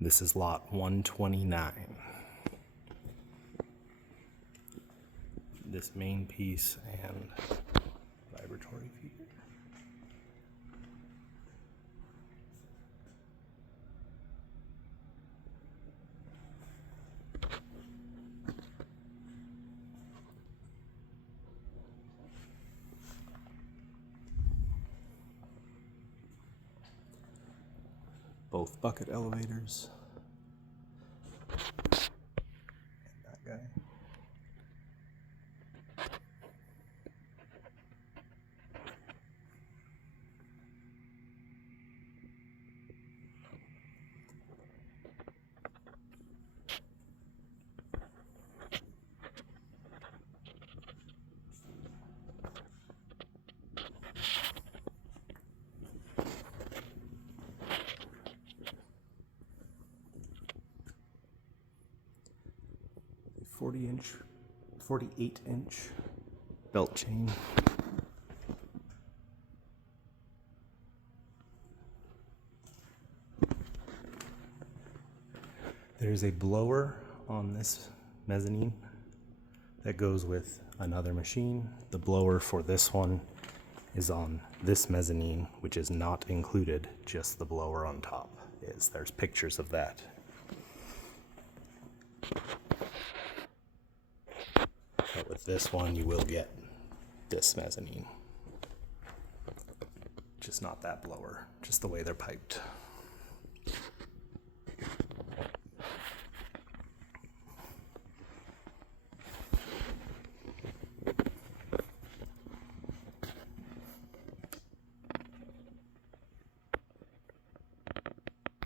This is lot 129. This main piece and vibratory feeder. Both bucket elevators. And that guy. .40 inch, 48 inch belt chain. There's a blower on this mezzanine that goes with another machine. The blower for this one is on this mezzanine, which is not included, just the blower on top is. There's pictures of that. But with this one, you will get this mezzanine. Just not that blower, just the way they're piped.